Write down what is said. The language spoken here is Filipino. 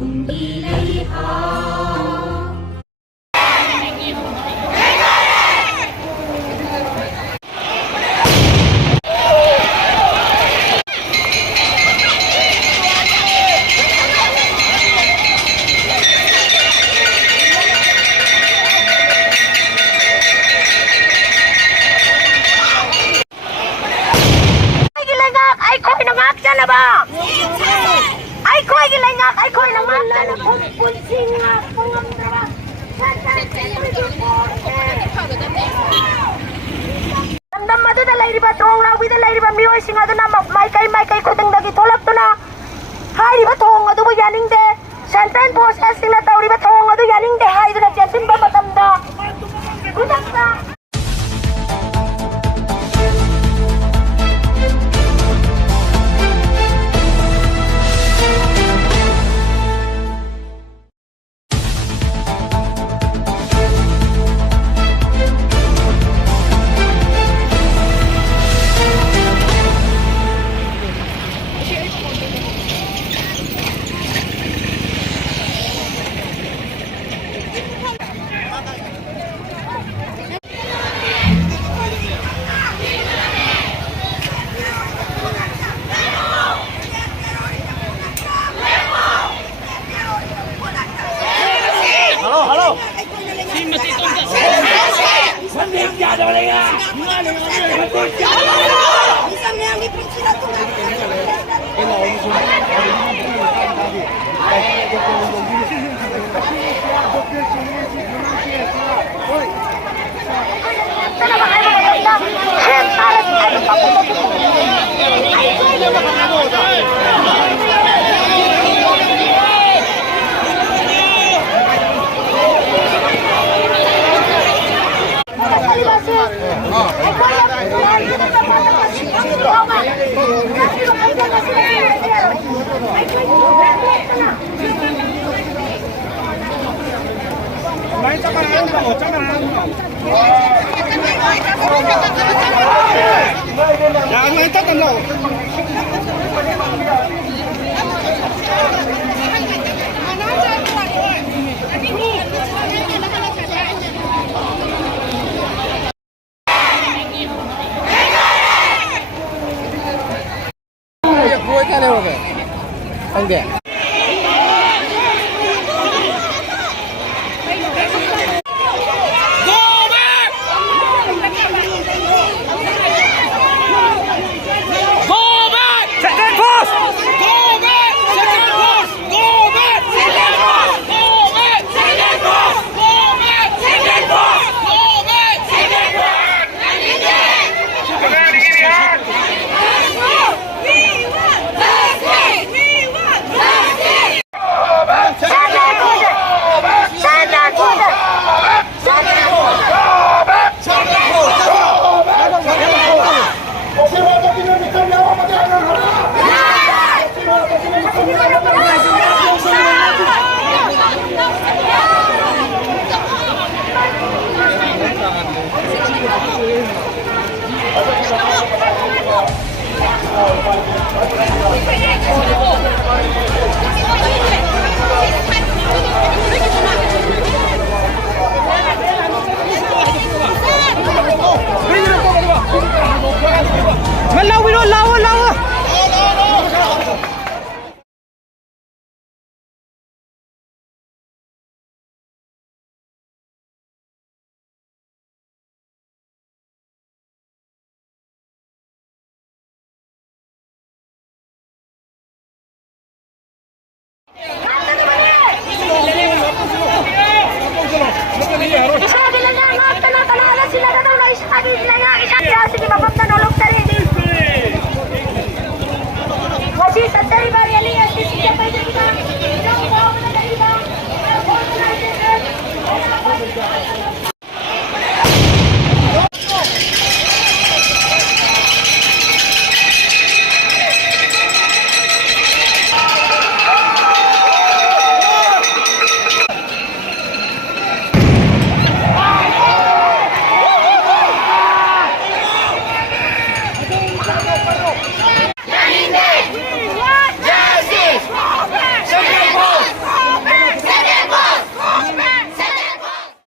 共地美好。Namdam maduna lairiba thong lawida lairiba mioi singa duna mai kai khudang dagi tholak tuna hairiba thong adu bu yaning de santan post asingna tawriba thong adu yaning de haiduna jasin ba matamda gudakta Isa bilang nga, tanah-tanah sila na daw na isa bilang nga, isa bilang nga,